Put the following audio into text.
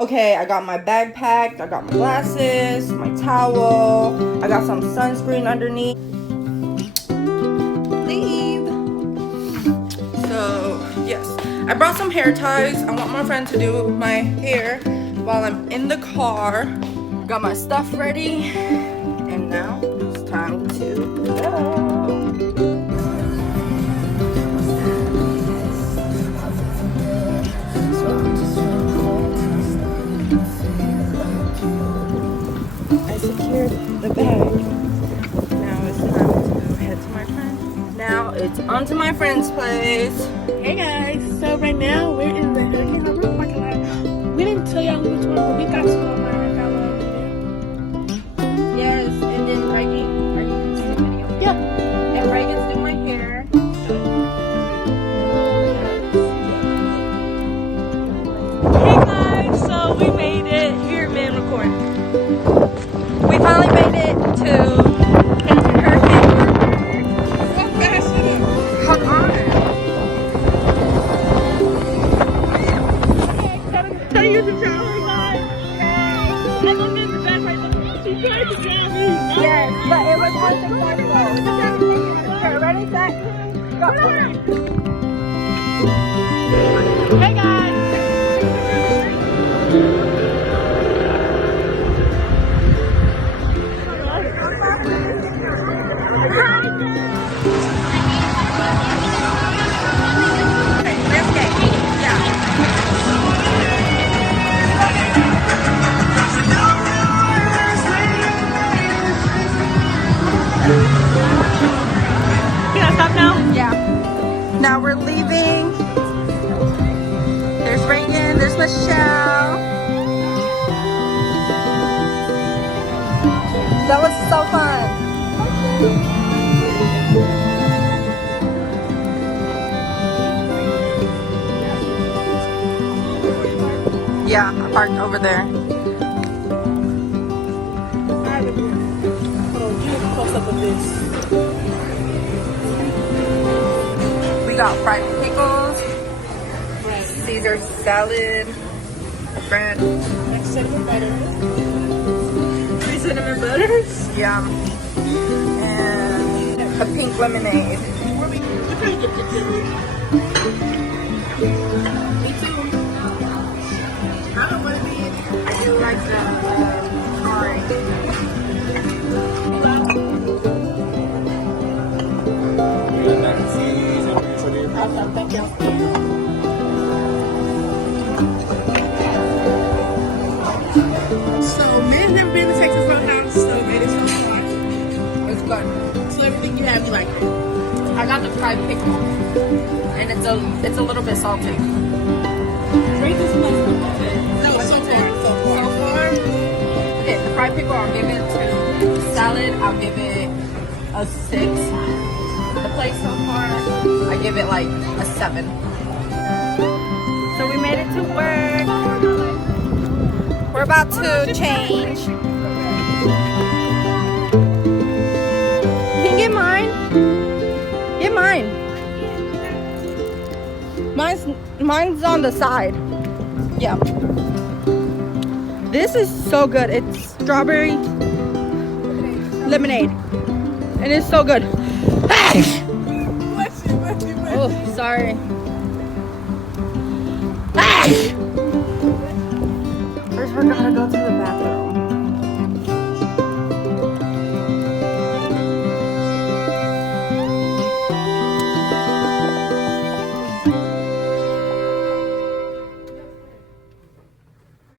Okay, I got my bag packed, I got my glasses, my towel, I got some sunscreen underneath. Leave. So, yes. I brought some hair ties. I want my friend to do my hair while I'm in the car. Got my stuff ready. And now it's time to go. The bag. Now it's time to head to my friend. Now it's on to my friend's place. Hey guys, so right now we're in the Hurricane Harbor parking lot. We didn't tell y'all we were touring, but we got to Walmart and got one over there. Yes, and then Reagan, are you doing the video? Yeah. And Reagan's doing my hair. Hey guys, so we made it. Here, man, record. We finally made it to Hurricane Harbor. Walk fast enough. Hold on. Tell you to tell her guys. I love it in the back. Like, she tried to drive me. Yes, but it was unsuccessful. Okay, ready, set, go. Hey guys. Can I stop now? Yeah. Now we're leaving. There's Reagan, there's Michelle. That was so fun. Yeah, I parked over there. Close up of this. We got fried pickles, Caesar salad, bread. Next cinnamon butter. 3 cinnamon butters. Yeah. And a pink lemonade. Me too. I don't want to be. I do like the orange. Awesome, thank you. So, man, never been to Texas Roadhouse, so it is so fun. It's good. So everything you have, you like it. I got the fried pickle, and it's a little bit salty. Rate this place. No, so far. Okay, the fried pickle I'll give it 2. The salad I'll give it a 6. The place so far I give it like a 7. So we made it to work. We're about to change. Can you get mine? Get mine. Mine's on the side. Yeah. This is so good. It's strawberry lemonade. And it's so good. Oh, sorry. First we're gonna go to the bathroom.